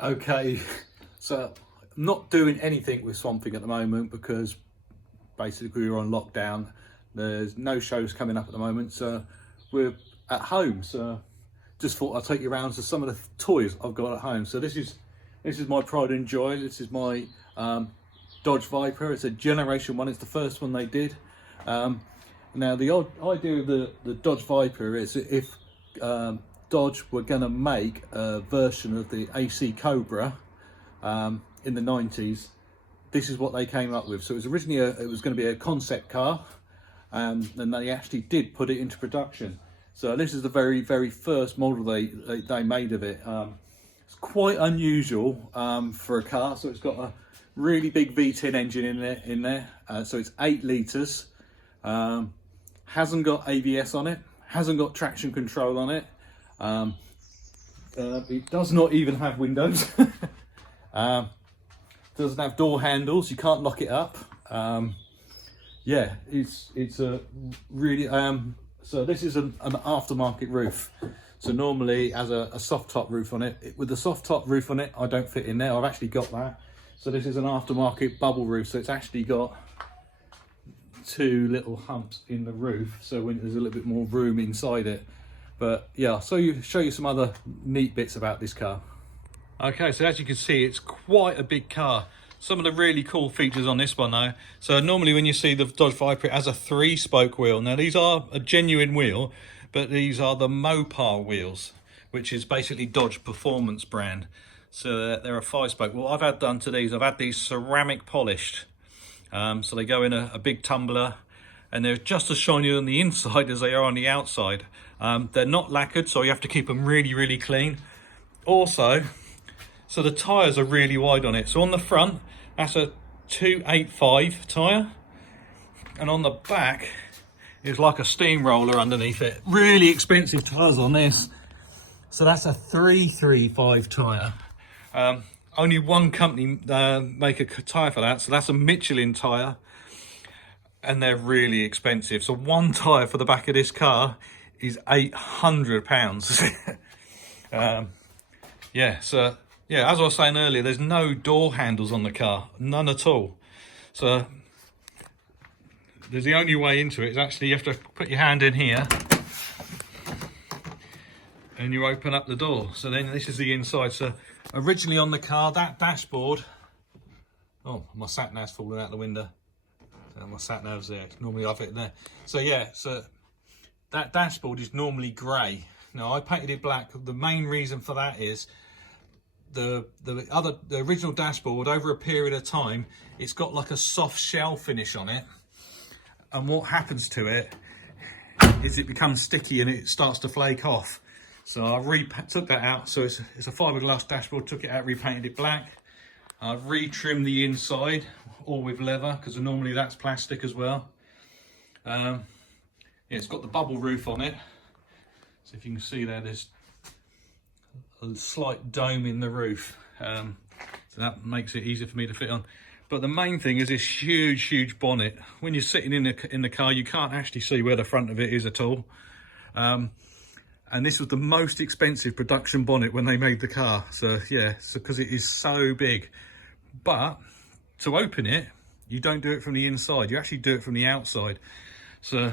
Okay, so I'm not doing anything with Swamp Thing at the moment because basically we're on lockdown. There's no shows coming up at the moment, so we're at home. So just thought I'd take you around to some of the toys I've got at home. So this is my pride and joy. This is my Dodge Viper. It's a Generation 1. It's the first one they did. Now the odd idea of the Dodge Viper is if Dodge were going to make a version of the AC Cobra in the 90s, this is what they came up with. So it was originally it was going to be a concept car, and they actually did put it into production. So this is the very first model they made of it. It's quite unusual for a car. So it's got a really big V10 engine in there. So it's 8 litres. Hasn't got ABS on it. Hasn't got traction control on it. It does not even have windows. Doesn't have door handles. You can't lock it up. Yeah, it's a really so this is an aftermarket roof. So normally it has a soft top roof on it. With the soft top roof on it, I don't fit in there. I've actually got that. So this is an aftermarket bubble roof. So it's actually got 2 little humps in the roof. So when there's a little bit more room inside it. But yeah, I'll show you some other neat bits about this car. Okay, so as you can see, it's quite a big car. Some of the really cool features on this one though. So normally when you see the Dodge Viper, it has a 3-spoke wheel. Now these are a genuine wheel, but these are the Mopar wheels, which is basically Dodge Performance brand. So they're a 5-spoke. What I've had done to these, I've had these ceramic polished. So they go in a big tumbler, and they're just as shiny on the inside as they are on the outside. They're not lacquered, so you have to keep them really clean. Also, so the tyres are really wide on it. So on the front, that's a 285 tyre, and on the back is like a steamroller underneath it. Really expensive tyres on this. So that's a 335 tyre. Only one company make a tyre for that, so that's a Michelin tyre, and they're really expensive. So one tyre for the back of this car is £800. Yeah, so yeah, as I was saying earlier, there's no door handles on the car, none at all. So there's the only way into it is actually you have to put your hand in here and you open up the door. So then this is the inside. So originally on the car, that dashboard, oh, my sat nav's falling out the window. So my sat nav's there. Normally I've it there. So yeah, so that dashboard is normally grey. Now I painted it black. The main reason for that is the original dashboard, over a period of time, it's got like a soft shell finish on it, and what happens to it is it becomes sticky and it starts to flake off. So I took that out. So it's a fiberglass dashboard. Took it out, repainted it black. I've re-trimmed the inside, all with leather, because normally that's plastic as well. Yeah, it's got the bubble roof on it. So if you can see there, there's a slight dome in the roof, so that makes it easier for me to fit on. But the main thing is this huge bonnet. When you're sitting in the car, you can't actually see where the front of it is at all. And this was the most expensive production bonnet when they made the car. So yeah, so because it is so big. But to open it, you don't do it from the inside. You actually do it from the outside. So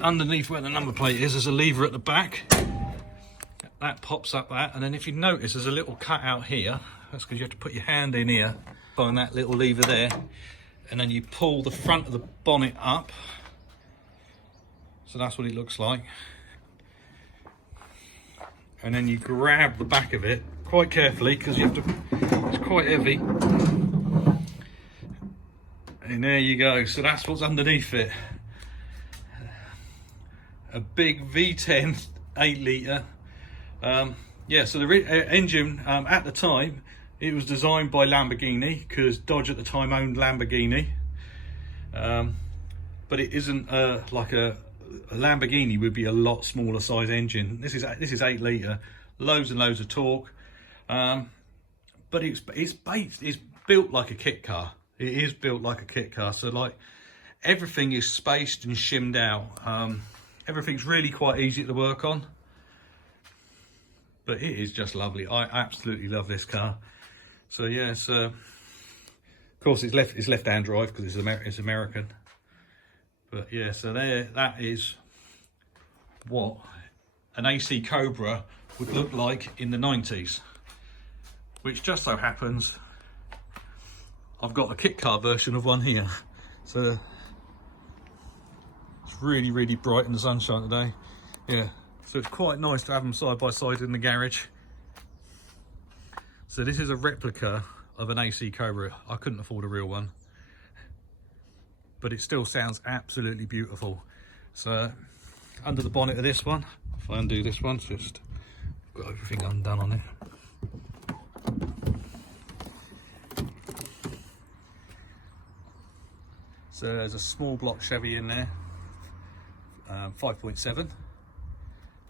underneath where the number plate is, there's a lever at the back. That pops up that, and then if you notice, there's a little cut out here. That's because you have to put your hand in here, find that little lever there, and then you pull the front of the bonnet up. So that's what it looks like. And then you grab the back of it quite carefully, because you have to, it's quite heavy. And there you go. So that's what's underneath it. A big V10 8 litre. Yeah, so the engine at the time, it was designed by Lamborghini, because Dodge at the time owned Lamborghini. But it isn't like a Lamborghini would be a lot smaller size engine. This is 8 litre, loads and loads of torque. But it's built like a kit car. It is built like a kit car. So like everything is spaced and shimmed out. Everything's really quite easy to work on. but it is just lovely. I absolutely love this car. So yeah, so of course it's left-hand drive because it's American. But yeah, so there, that is what an AC Cobra would look like in the 90s, which just so happens I've got a kit car version of one here. So it's really, really bright in the sunshine today. Yeah, so it's quite nice to have them side by side in the garage. So this is a replica of an AC Cobra. I couldn't afford a real one, but it still sounds absolutely beautiful. So under the bonnet of this one, if I undo this one, it's just got everything undone on it. So there's a small block Chevy in there, 5.7.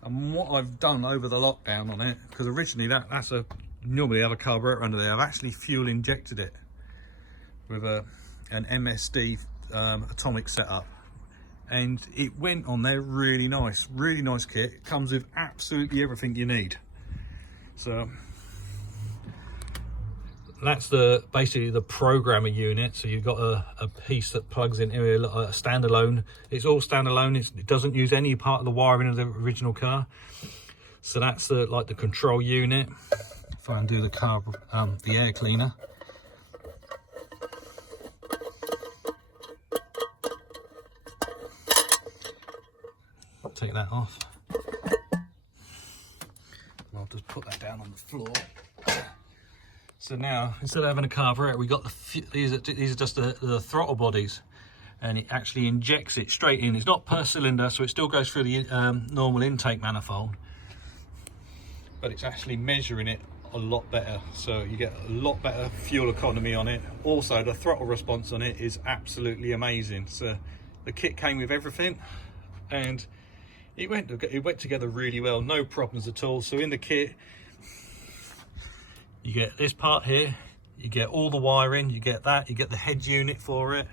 And what I've done over the lockdown on it, because originally that's a normally have a carburetor under there, I've actually fuel injected it with an MSD atomic setup, and it went on there really nice kit. It comes with absolutely everything you need. So that's basically the programmer unit. So you've got a piece that plugs in here, a standalone. It's all standalone. It doesn't use any part of the wiring of the original car. So that's like the control unit. If I undo the air cleaner. Take that off. I'll just put that down on the floor. So now, instead of having a carburetor, we got these are just the throttle bodies, and it actually injects it straight in. It's not per cylinder, so it still goes through the normal intake manifold, but it's actually measuring it a lot better, so you get a lot better fuel economy on it. Also, the throttle response on it is absolutely amazing. So the kit came with everything, and it went together really well, no problems at all. So in the kit, you get this part here, you get all the wiring, you get that, you get the head unit for it.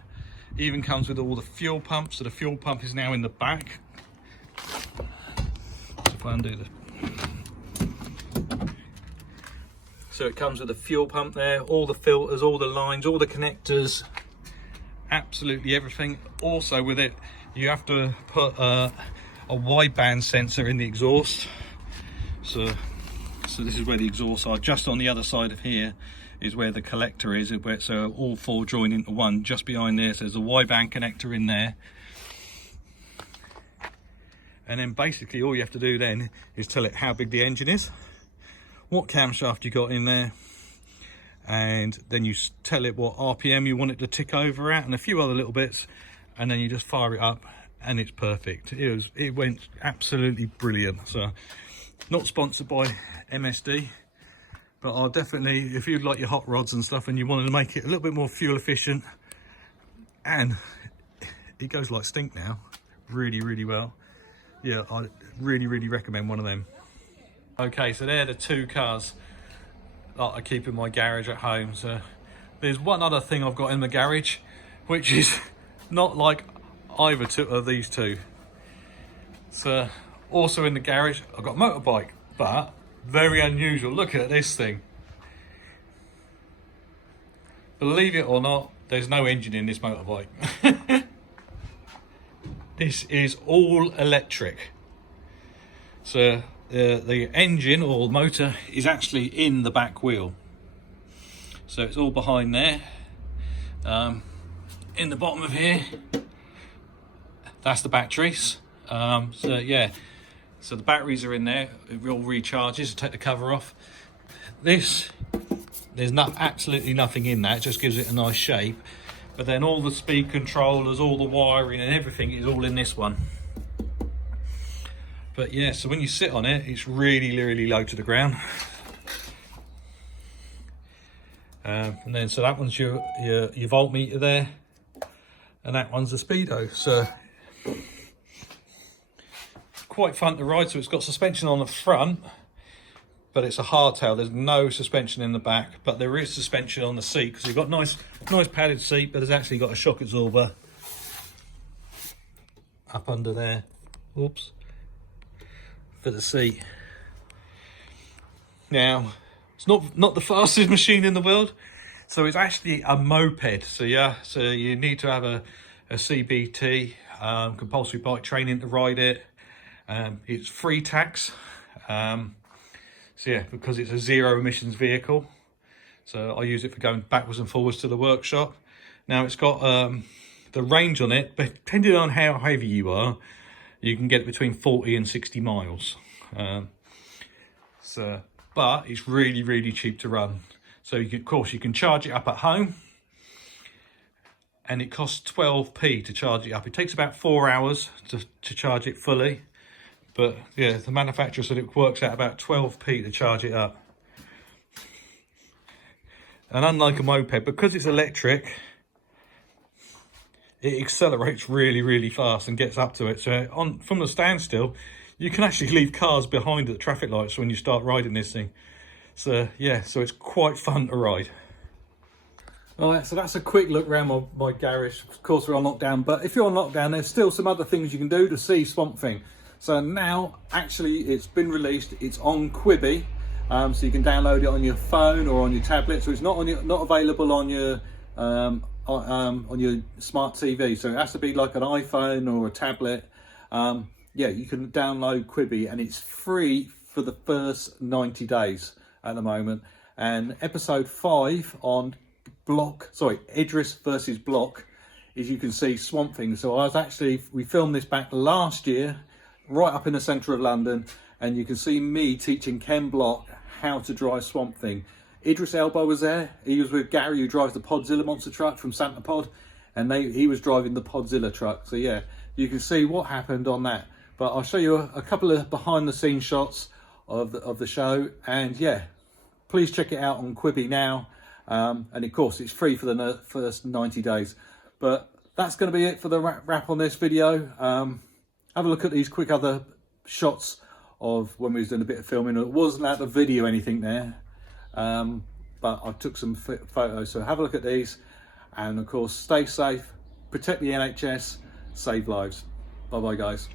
It even comes with all the fuel pumps, so the fuel pump is now in the back. So if I undo this. So it comes with a fuel pump there, all the filters, all the lines, all the connectors, absolutely everything. Also with it, you have to put a wideband sensor in the exhaust. So this is where the exhausts are. Just on the other side of here is where the collector is, so all four join into one. Just behind there, so there's a wideband connector in there. And then basically all you have to do then is tell it how big the engine is, what camshaft you got in there, and then you tell it what RPM you want it to tick over at, and a few other little bits, and then you just fire it up and it's perfect. It went absolutely brilliant. So not sponsored by MSD, but I'll definitely, if you like your hot rods and stuff and you wanted to make it a little bit more fuel efficient, and it goes like stink now really well, yeah, I really recommend one of them. Okay, so they're the two cars that I keep in my garage at home. So there's one other thing I've got in the garage, which is not like either of these two. So also in the garage, I've got a motorbike, but very unusual. Look at this thing. Believe it or not, there's no engine in this motorbike. This is all electric. So the engine or motor is actually in the back wheel. So it's all behind there. In the bottom of here, that's the batteries. So yeah, so the batteries are in there. It all recharges. Take the cover off. There's absolutely nothing in that. It just gives it a nice shape. But then all the speed controllers, all the wiring and everything is all in this one. But yeah, so when you sit on it, it's really low to the ground. And then so that one's your voltmeter there, and that one's the speedo. So quite fun to ride. So it's got suspension on the front, but it's a hardtail. There's no suspension in the back, but there is suspension on the seat, because you've got nice padded seat, but there's actually got a shock absorber up under there. Oops. For the seat. Now, it's not the fastest machine in the world, so it's actually a moped. So yeah, so you need to have a CBT, compulsory bike training to ride it. It's free tax. So yeah, because it's a zero emissions vehicle. So I use it for going backwards and forwards to the workshop. Now it's got the range on it, but depending on how heavy you are, you can get it between 40 and 60 miles. But it's really, really cheap to run. So you can, of course, you can charge it up at home, and it costs 12p to charge it up. It takes about 4 hours to charge it fully. But yeah, the manufacturer said it works out about 12p to charge it up. And unlike a moped, because it's electric, it accelerates really, really fast and gets up to it. So from the standstill, you can actually leave cars behind at the traffic lights when you start riding this thing. So yeah, so it's quite fun to ride. All right, so that's a quick look around my garage. Of course, we're on lockdown, but if you're on lockdown, there's still some other things you can do to see Swamp Thing. So now, actually, it's been released. It's on Quibi, so you can download it on your phone or on your tablet. So it's not available on your smart TV. So it has to be like an iPhone or a tablet. Yeah, you can download Quibi, and it's free for the first 90 days at the moment. And episode 5 on Idris versus Block, is you can see Swamp Thing. So we filmed this back last year, right up in the centre of London, and you can see me teaching Ken Block how to drive Swamp Thing. Idris Elba was there. He was with Gary, who drives the Podzilla monster truck from Santa Pod, and he was driving the Podzilla truck. So yeah, you can see what happened on that. But I'll show you a couple of behind the scenes shots of the show, and yeah, please check it out on Quibi now. And of course, it's free for the first 90 days. But that's going to be it for the wrap on this video. Have a look at these quick other shots of when we was doing a bit of filming. It wasn't out of video anything there, but I took some photos. So have a look at these, and of course, stay safe, protect the NHS, save lives. Bye bye, guys.